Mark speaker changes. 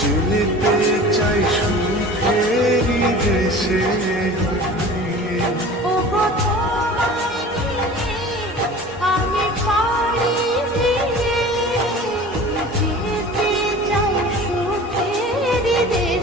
Speaker 1: যেতে চাই
Speaker 2: সুখের
Speaker 1: দেশে।